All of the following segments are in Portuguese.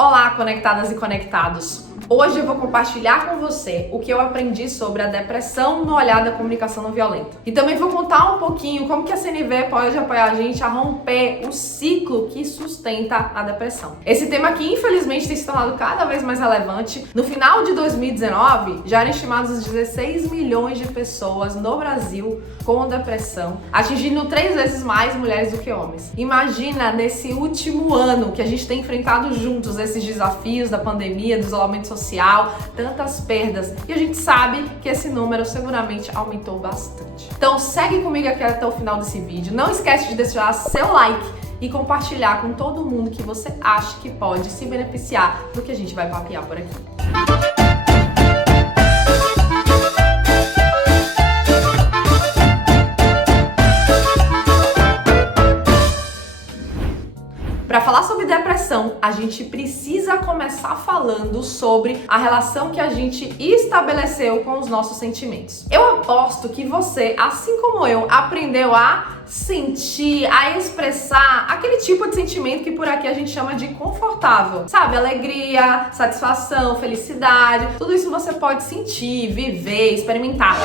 Olá, conectadas e conectados! Hoje eu vou compartilhar com você o que eu aprendi sobre a depressão no olhar da comunicação não violenta. E também vou contar um pouquinho como que a CNV pode apoiar a gente a romper o ciclo que sustenta a depressão. Esse tema aqui, infelizmente, tem se tornado cada vez mais relevante. No final de 2019, já eram estimados 16 milhões de pessoas no Brasil com depressão, atingindo 3 vezes mais mulheres do que homens. Imagina nesse último ano que a gente tem enfrentado juntos esses desafios da pandemia, do isolamento social, tantas perdas, e a gente sabe que esse número seguramente aumentou bastante. Então segue comigo aqui até o final desse vídeo, não esquece de deixar seu like e compartilhar com todo mundo que você acha que pode se beneficiar do que a gente vai papear por aqui. Para falar sobre depressão, a gente precisa começar falando sobre a relação que a gente estabeleceu com os nossos sentimentos. Eu aposto que você, assim como eu, aprendeu a sentir, a expressar aquele tipo de sentimento que por aqui a gente chama de confortável. Sabe? Alegria, satisfação, felicidade, tudo isso você pode sentir, viver, experimentar.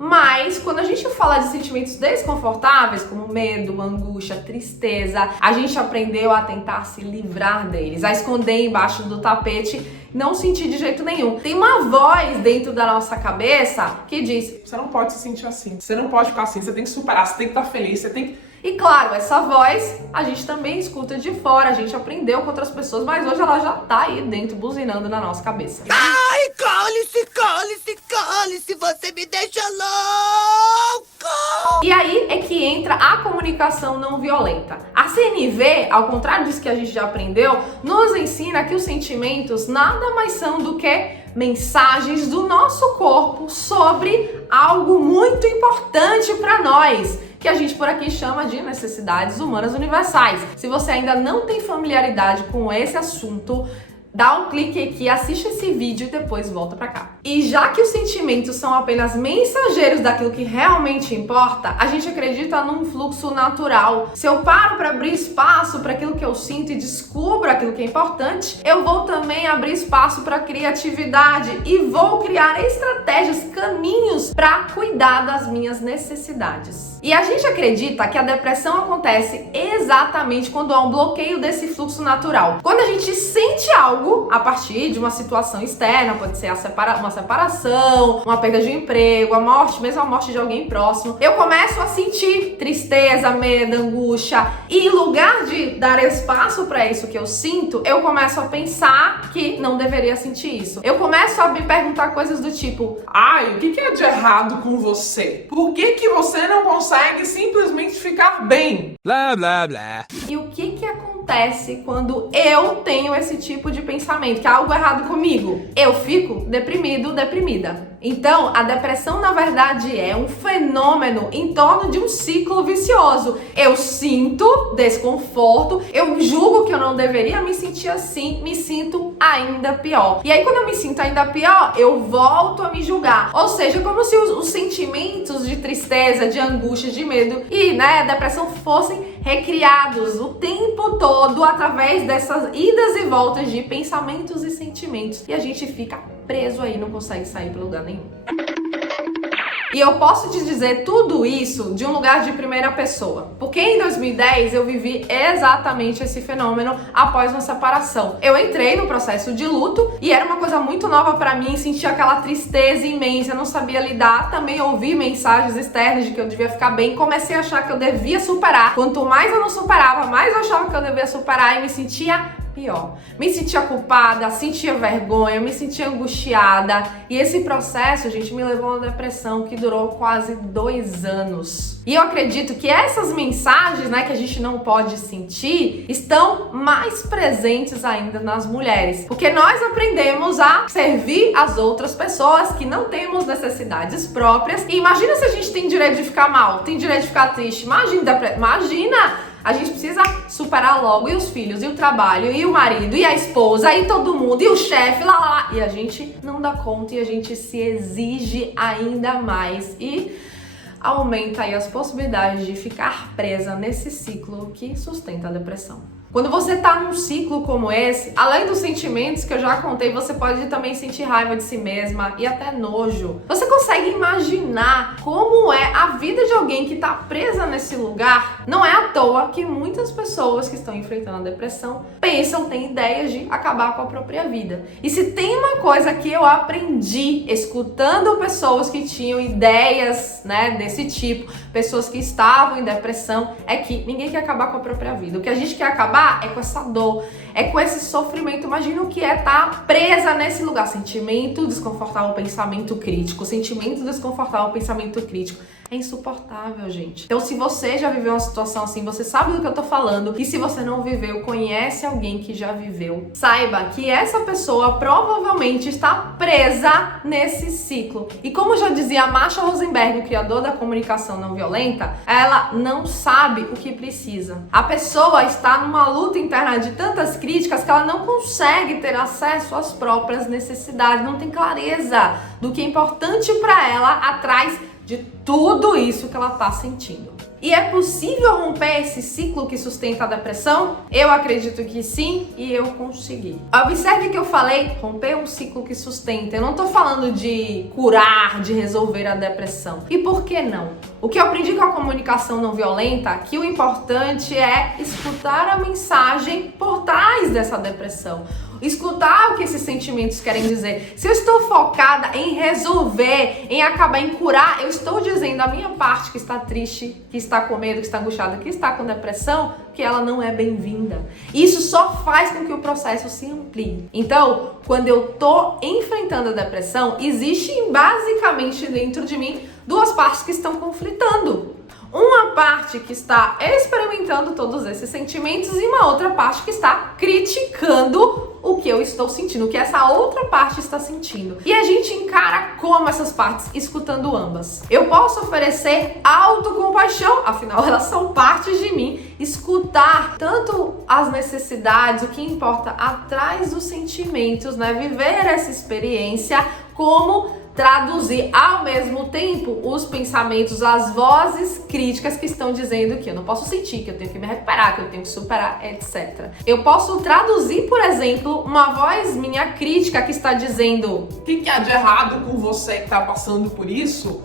Mas quando a gente fala de sentimentos desconfortáveis, como medo, angústia, tristeza, a gente aprendeu a tentar se livrar deles, a esconder embaixo do tapete, não sentir de jeito nenhum. Tem uma voz dentro da nossa cabeça que diz: você não pode se sentir assim, você não pode ficar assim, você tem que superar, você tem que estar feliz, você tem que... E claro, essa voz a gente também escuta de fora, a gente aprendeu com outras pessoas, mas hoje ela já tá aí dentro, buzinando na nossa cabeça. Ai, cale-se, cale-se, cale-se, você me deixa louco! E aí é que entra a comunicação não violenta. A CNV, ao contrário disso que a gente já aprendeu, nos ensina que os sentimentos nada mais são do que mensagens do nosso corpo sobre algo muito importante para nós, que a gente por aqui chama de necessidades humanas universais. Se você ainda não tem familiaridade com esse assunto, dá um clique aqui, assiste esse vídeo e depois volta pra cá. E já que os sentimentos são apenas mensageiros daquilo que realmente importa, a gente acredita num fluxo natural. Se eu paro para abrir espaço para aquilo que eu sinto e descubro aquilo que é importante, eu vou também abrir espaço para criatividade e vou criar estratégias, caminhos para cuidar das minhas necessidades. E a gente acredita que a depressão acontece exatamente quando há um bloqueio desse fluxo natural. Quando a gente sente algo a partir de uma situação externa, pode ser uma separação, uma perda de um emprego, a morte, mesmo a morte de alguém próximo, eu começo a sentir tristeza, medo, angústia, e em lugar de dar espaço para isso que eu sinto, eu começo a pensar que não deveria sentir isso. Eu começo a me perguntar coisas do tipo: ai, o que é de errado com você? Por que você não consegue simplesmente ficar bem? Blá, blá, blá. E o que acontece quando eu tenho esse tipo de pensamento, que há algo errado comigo? Eu fico deprimido, deprimida. Então, a depressão, na verdade, é um fenômeno em torno de um ciclo vicioso. Eu sinto desconforto, eu julgo que eu não deveria me sentir assim, me sinto ainda pior. E aí, quando eu me sinto ainda pior, eu volto a me julgar. Ou seja, como se os sentimentos de tristeza, de angústia, de medo e, depressão fossem recriados o tempo todo através dessas idas e voltas de pensamentos e sentimentos. E a gente fica preso aí, não consegue sair para lugar nenhum. E eu posso te dizer tudo isso de um lugar de primeira pessoa, porque em 2010 eu vivi exatamente esse fenômeno após uma separação. Eu entrei no processo de luto e era uma coisa muito nova pra mim, sentir aquela tristeza imensa, eu não sabia lidar, também ouvi mensagens externas de que eu devia ficar bem, comecei a achar que eu devia superar. Quanto mais eu não superava, mais eu achava que eu devia superar e me sentia pior. Me sentia culpada, sentia vergonha, me sentia angustiada. E esse processo, gente, me levou a uma depressão que durou quase 2 anos. E eu acredito que essas mensagens, que a gente não pode sentir, estão mais presentes ainda nas mulheres. Porque nós aprendemos a servir as outras pessoas que não temos necessidades próprias. E imagina se a gente tem direito de ficar mal, tem direito de ficar triste. Imagina! A gente precisa superar logo, e os filhos, e o trabalho, e o marido, e a esposa, e todo mundo, e o chefe, lá. E a gente não dá conta, e a gente se exige ainda mais. E aumenta aí as possibilidades de ficar presa nesse ciclo que sustenta a depressão. Quando você tá num ciclo como esse, além dos sentimentos que eu já contei, você pode também sentir raiva de si mesma e até nojo. Você consegue imaginar como é a vida de alguém que tá presa nesse lugar? Não é à toa que muitas pessoas que estão enfrentando a depressão pensam, têm ideias de acabar com a própria vida. E se tem uma coisa que eu aprendi escutando pessoas que tinham ideias, né, desse tipo, pessoas que estavam em depressão, é que ninguém quer acabar com a própria vida. O que a gente quer acabar é com essa dor, é com esse sofrimento. Imagina o que é estar presa nesse lugar. Sentimento desconfortável, pensamento crítico. Sentimento desconfortável, pensamento crítico. É insuportável, gente. Então, se você já viveu uma situação assim, você sabe do que eu tô falando. E se você não viveu, conhece alguém que já viveu, saiba que essa pessoa provavelmente está presa nesse ciclo. E como já dizia Marshall Rosenberg, o criador da comunicação não violenta, ela não sabe o que precisa. A pessoa está numa luta interna de tantas críticas que ela não consegue ter acesso às próprias necessidades, não tem clareza do que é importante para ela atrás de tudo isso que ela tá sentindo. E é possível romper esse ciclo que sustenta a depressão? Eu acredito que sim, e eu consegui. Observe que eu falei romper um ciclo que sustenta. Eu não tô falando de curar, de resolver a depressão. E por que não? O que eu aprendi com a comunicação não violenta é que o importante é escutar a mensagem por trás dessa depressão. Escutar o que esses sentimentos querem dizer. Se eu estou focada em resolver, em acabar, em curar, eu estou dizendo a minha parte que está triste, que está com medo, que está angustiada, que está com depressão, que ela não é bem-vinda. Isso só faz com que o processo se amplie. Então, quando eu estou enfrentando a depressão, existe basicamente dentro de mim duas partes que estão conflitando. Uma parte que está experimentando todos esses sentimentos e uma outra parte que está criticando o que eu estou sentindo, o que essa outra parte está sentindo. E a gente encara como essas partes, escutando ambas. Eu posso oferecer autocompaixão, afinal elas são partes de mim. Escutar tanto as necessidades, o que importa atrás dos sentimentos, né? Viver essa experiência, como traduzir ao mesmo tempo os pensamentos, as vozes críticas que estão dizendo que eu não posso sentir, que eu tenho que me recuperar, que eu tenho que superar, etc. Eu posso traduzir, por exemplo, uma voz minha crítica que está dizendo: o que há de errado com você que tá passando por isso?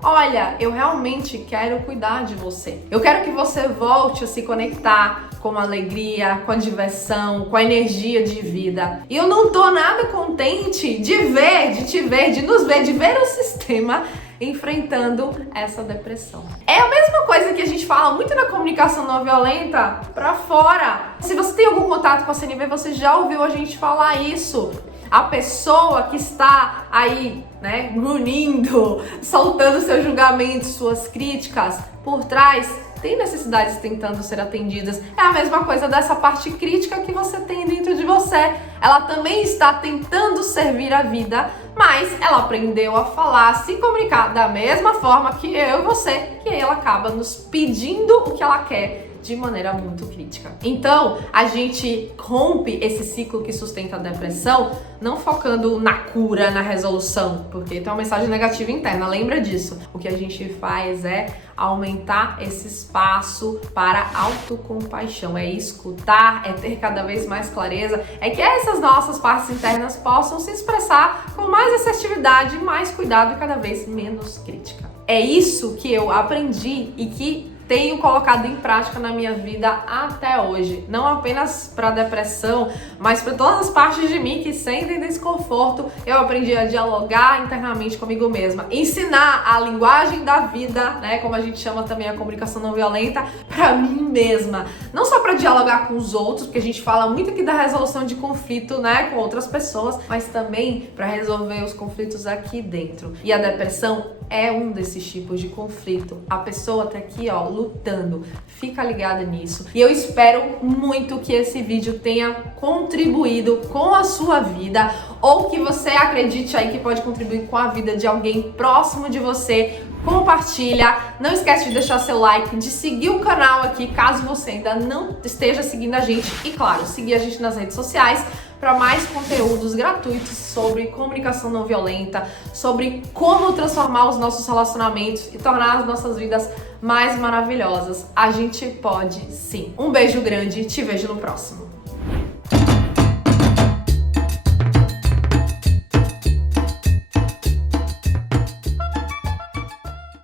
Olha, eu realmente quero cuidar de você. Eu quero que você volte a se conectar com a alegria, com a diversão, com a energia de vida. E eu não tô nada contente de ver, de te ver, de nos ver, de ver o sistema enfrentando essa depressão. É a mesma coisa que a gente fala muito na comunicação não violenta pra fora. Se você tem algum contato com a CNV, você já ouviu a gente falar isso. A pessoa que está aí, né, grunhindo, soltando seus julgamentos, suas críticas, por trás tem necessidades tentando ser atendidas. É a mesma coisa dessa parte crítica que você tem dentro de você. Ela também está tentando servir a vida, mas ela aprendeu a falar, a se comunicar da mesma forma que eu e você, que ela acaba nos pedindo o que ela quer de maneira muito crítica. Então, a gente rompe esse ciclo que sustenta a depressão, não focando na cura, na resolução, porque tem uma mensagem negativa interna, lembra disso. O que a gente faz é aumentar esse espaço para autocompaixão, é escutar, é ter cada vez mais clareza, é que essas nossas partes internas possam se expressar com mais assertividade, mais cuidado e cada vez menos crítica. É isso que eu aprendi e que tenho colocado em prática na minha vida até hoje. Não apenas para depressão, mas para todas as partes de mim que sentem desconforto. Eu aprendi a dialogar internamente comigo mesma. Ensinar a linguagem da vida, né, como a gente chama também a comunicação não violenta, para mim mesma. Não só para dialogar com os outros, porque a gente fala muito aqui da resolução de conflito, né, com outras pessoas, mas também para resolver os conflitos aqui dentro. E a depressão é um desses tipos de conflito. A pessoa tá aqui, ó, lutando. Fica ligada nisso. E eu espero muito que esse vídeo tenha contribuído com a sua vida, ou que você acredite aí que pode contribuir com a vida de alguém próximo de você. Compartilha, não esquece de deixar seu like, de seguir o canal aqui, caso você ainda não esteja seguindo a gente, e claro, seguir a gente nas redes sociais para mais conteúdos gratuitos sobre comunicação não violenta, sobre como transformar os nossos relacionamentos e tornar as nossas vidas mais maravilhosas. A gente pode sim. Um beijo grande, te vejo no próximo.